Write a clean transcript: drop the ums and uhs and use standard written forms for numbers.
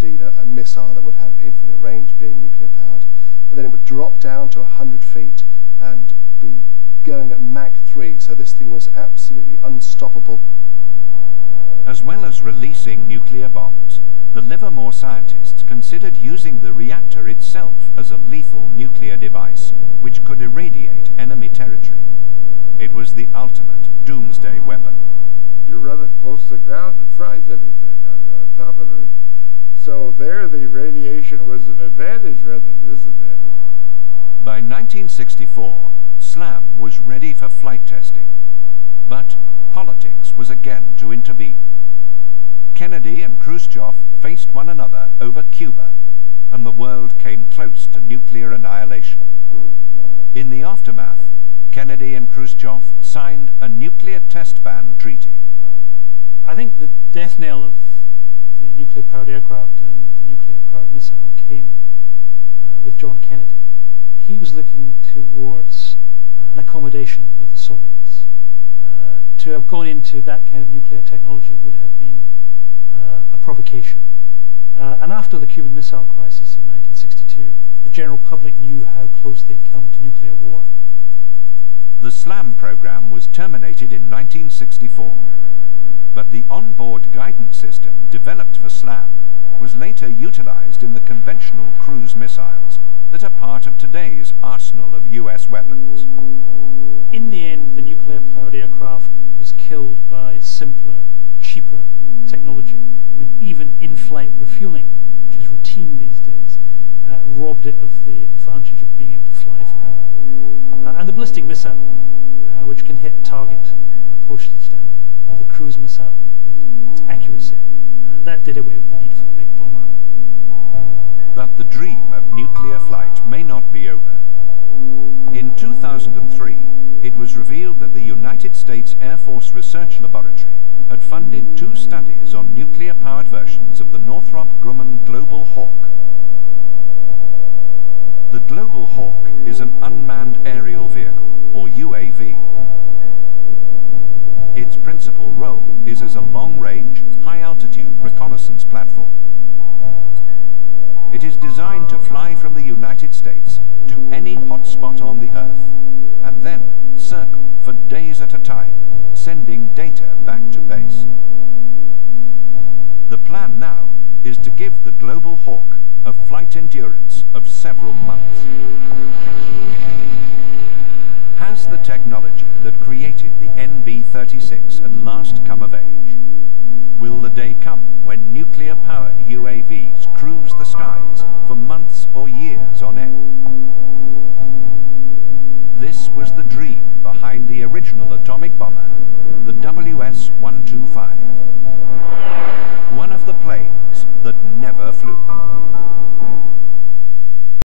indeed a missile that would have infinite range, being nuclear powered. But then it would drop down to 100 feet and be going at Mach 3, so this thing was absolutely unstoppable. As well as releasing nuclear bombs, the Livermore scientists considered using the reactor itself as a lethal nuclear device which could irradiate enemy territory. It was the ultimate doomsday weapon. You run it close to the ground, it fries everything. I mean, on top of everything. So there, the radiation was an advantage rather than a disadvantage. By 1964, SLAM was ready for flight testing. But politics was again to intervene. Kennedy and Khrushchev faced one another over Cuba, and the world came close to nuclear annihilation. In the aftermath, Kennedy and Khrushchev signed a nuclear test ban treaty. I think the death knell of the nuclear-powered aircraft and the nuclear-powered missile came with John Kennedy. He was looking towards an accommodation with the Soviets. To have gone into that kind of nuclear technology would have been a provocation. And after the Cuban Missile Crisis in 1962, the general public knew how close they'd come to nuclear war. The SLAM program was terminated in 1964, but the onboard guidance system developed for SLAM was later utilized in the conventional cruise missiles that are part of today's arsenal of US weapons. In the end, the nuclear-powered aircraft was killed by simpler, cheaper technology. I mean, even in-flight refueling, which is routine these days, robbed it of the advantage of being able to fly forever. And the ballistic missile, which can hit a target on a postage stamp, or the cruise missile with its accuracy, that did away with the need for a big bomber. But the dream of nuclear flight may not be over. In 2003, it was revealed that the United States Air Force Research Laboratory had funded 2 studies on nuclear-powered versions of the Northrop Grumman Global Hawk. The Global Hawk is an unmanned aerial vehicle, or UAV. Its principal role is as a long-range, high-altitude reconnaissance platform. It is designed to fly from the United States to any hotspot on the Earth, and then circle for days at a time, sending data back to base. The plan now is to give the Global Hawk a flight endurance of several months. Has the technology that created the NB-36 at last come of age? Will the day come when nuclear-powered UAVs cruise the skies for months or years on end? This was the dream behind the original atomic bomber, the WS-125. One of the planes that never flew.